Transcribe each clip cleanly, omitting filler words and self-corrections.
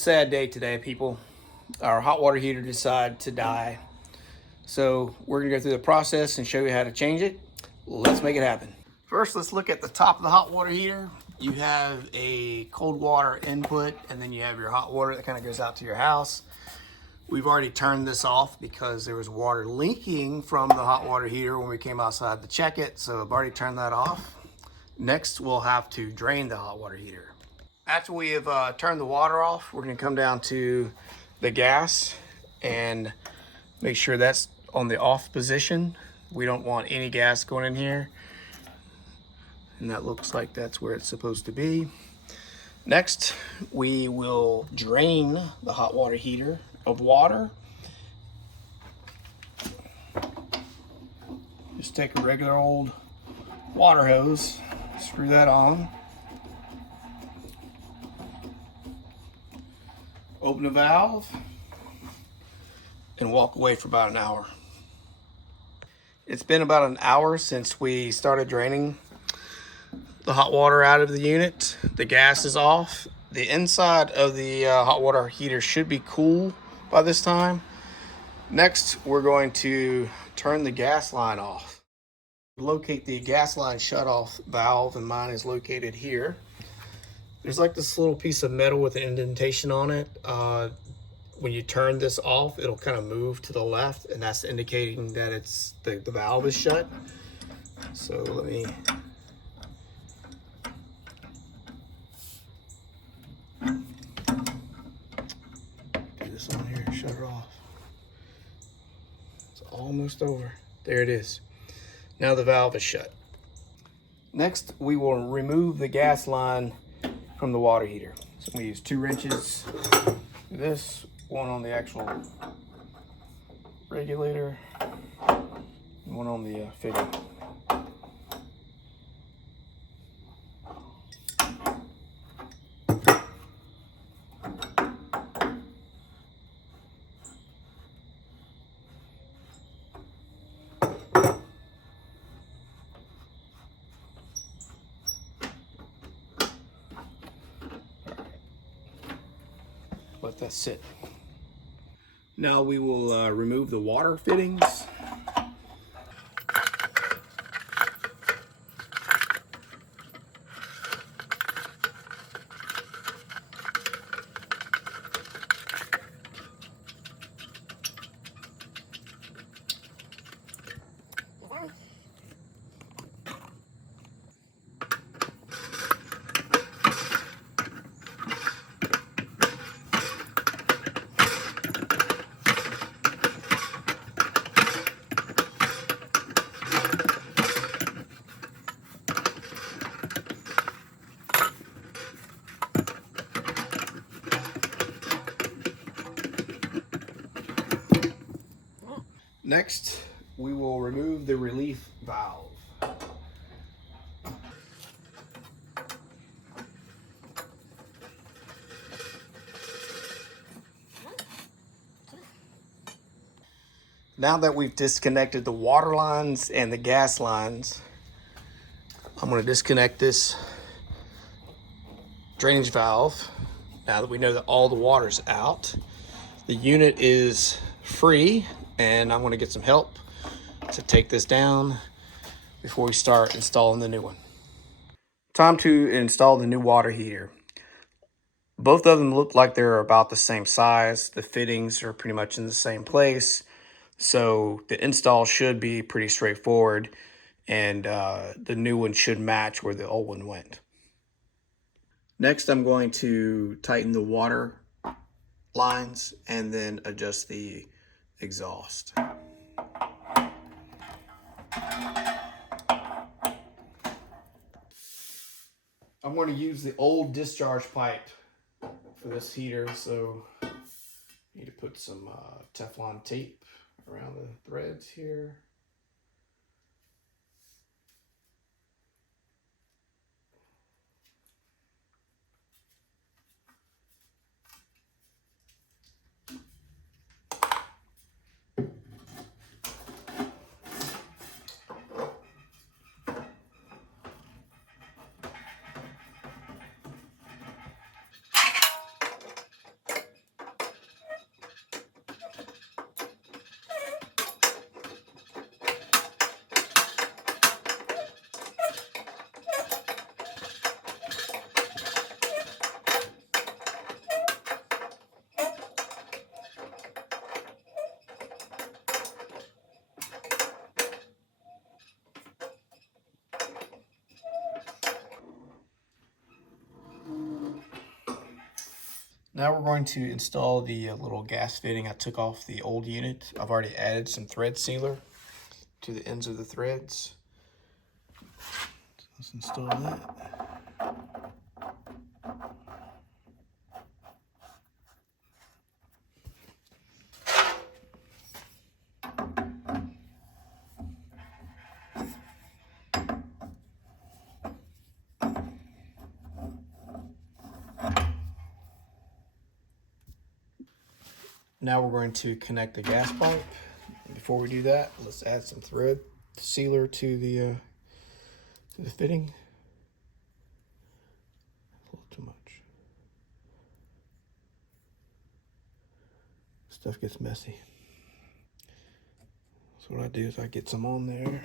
sad day today, people. Our hot water heater decided to die. So we're gonna go through the process and show you how to change it. Let's make it happen. First, let's look at the top of the hot water heater. You have a cold water input, and then you have your hot water that kind of goes out to your house. We've already turned this off because there was water leaking from the hot water heater when we came outside to check it. So I've already turned that off. Next, we'll have to drain the hot water heater. After we have turned the water off, we're going to come down to the gas and make sure that's on the off position. We don't want any gas going in here. And that looks like that's where it's supposed to be. Next, we will drain the hot water heater of water. Just take a regular old water hose, screw that on. Open the valve and walk away for about an hour. It's been about an hour since we started draining the hot water out of the unit. The gas is off. The inside of the hot water heater should be cool by this time. Next, we're going to turn the gas line off. Locate the gas line shutoff valve, and mine is located here. There's like this little piece of metal with an indentation on it. When you turn this off, it'll kind of move to the left, and that's indicating that it's the valve is shut. So let me do this on here, shut it off. It's almost over. There it is. Now the valve is shut. Next, we will remove the gas line from the water heater. So I'm gonna use 2 wrenches. Do this, one on the actual regulator, and one on the fitting. Let that sit. Now we will remove the water fittings. Next, we will remove the relief valve. Now that we've disconnected the water lines and the gas lines, I'm going to disconnect this drainage valve. Now that we know that all the water's out, the unit is free, and I'm going to get some help to take this down before we start installing the new one. Time to install the new water heater. Both of them look like they're about the same size. The fittings are pretty much in the same place. So the install should be pretty straightforward, and the new one should match where the old one went. Next, I'm going to tighten the water lines and then adjust the exhaust. I'm going to use the old discharge pipe for this heater, so I need to put some Teflon tape around the threads here. Now we're going to install the little gas fitting. I took off the old unit. I've already added some thread sealer to the ends of the threads. So let's install that. Now we're going to connect the gas pipe. Before we do that, let's add some thread sealer to the fitting. A little too much. Stuff gets messy. So what I do is I get some on there.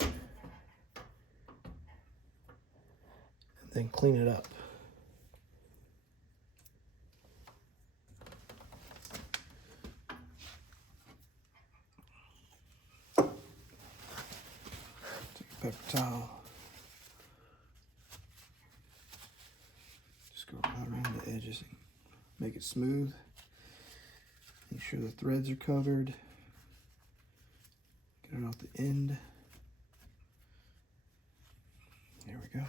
And then clean it up. Paper towel. Just go right around the edges and make it smooth. Make sure the threads are covered. Get it off the end. There we go.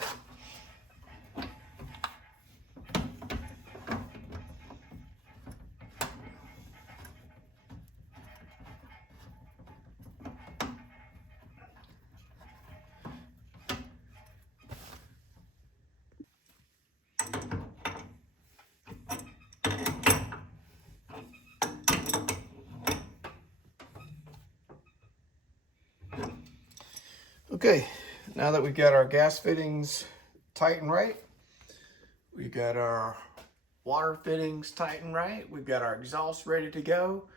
Okay, now that we've got our gas fittings tight and right, we've got our water fittings tight and right, we've got our exhaust ready to go,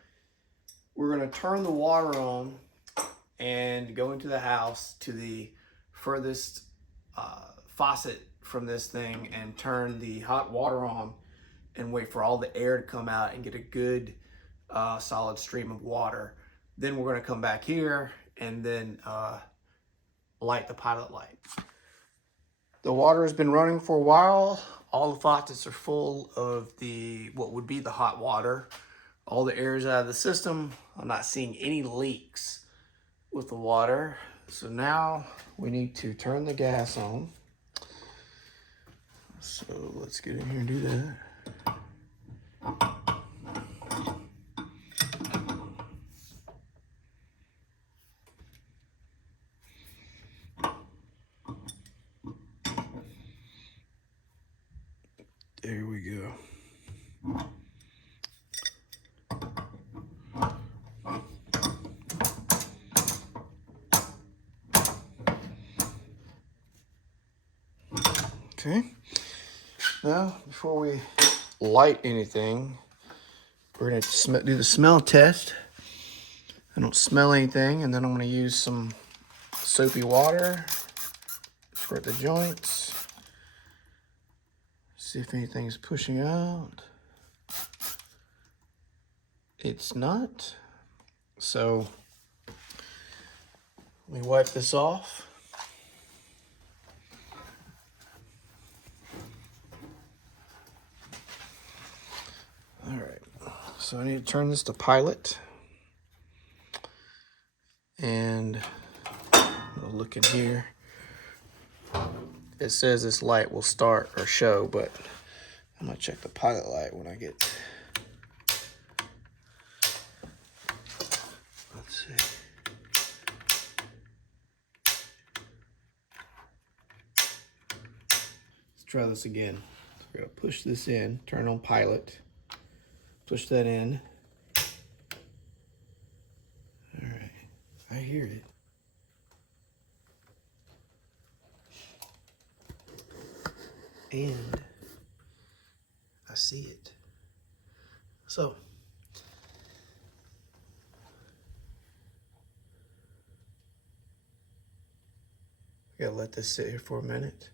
we're going to turn the water on and go into the house to the furthest faucet from this thing and turn the hot water on and wait for all the air to come out and get a good solid stream of water. Then we're going to come back here and then light the pilot light. The water has been running for a while. All the faucets are full of what would be the hot water. All the air is out of the system. I'm not seeing any leaks with the water. So now we need to turn the gas on. So let's get in here and do that. There we go. Okay. Now, before we light anything, we're going to do the smell test. I don't smell anything, and then I'm going to use some soapy water for the joints. See if anything's pushing out. It's not. So let me wipe this off. All right, so I need to turn this to pilot. And I'll look in here. It says this light will start or show, but I'm gonna check the pilot light when I get. Let's see. Let's try this again. We're gonna push this in, turn on pilot, push that in. All right, I hear it. And I see it. So I gotta let this sit here for a minute.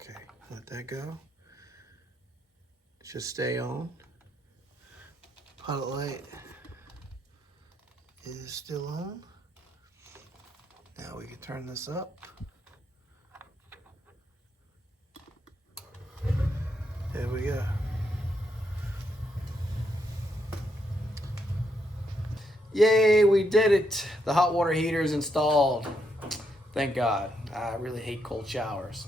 Okay, let that go. Just stay on. Pilot light is still on. Now we can turn this up. There we go. Yay, we did it. The hot water heater is installed. Thank God. I really hate cold showers.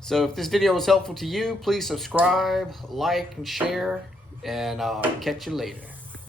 So if this video was helpful to you, please subscribe, like, and share, and I'll catch you later.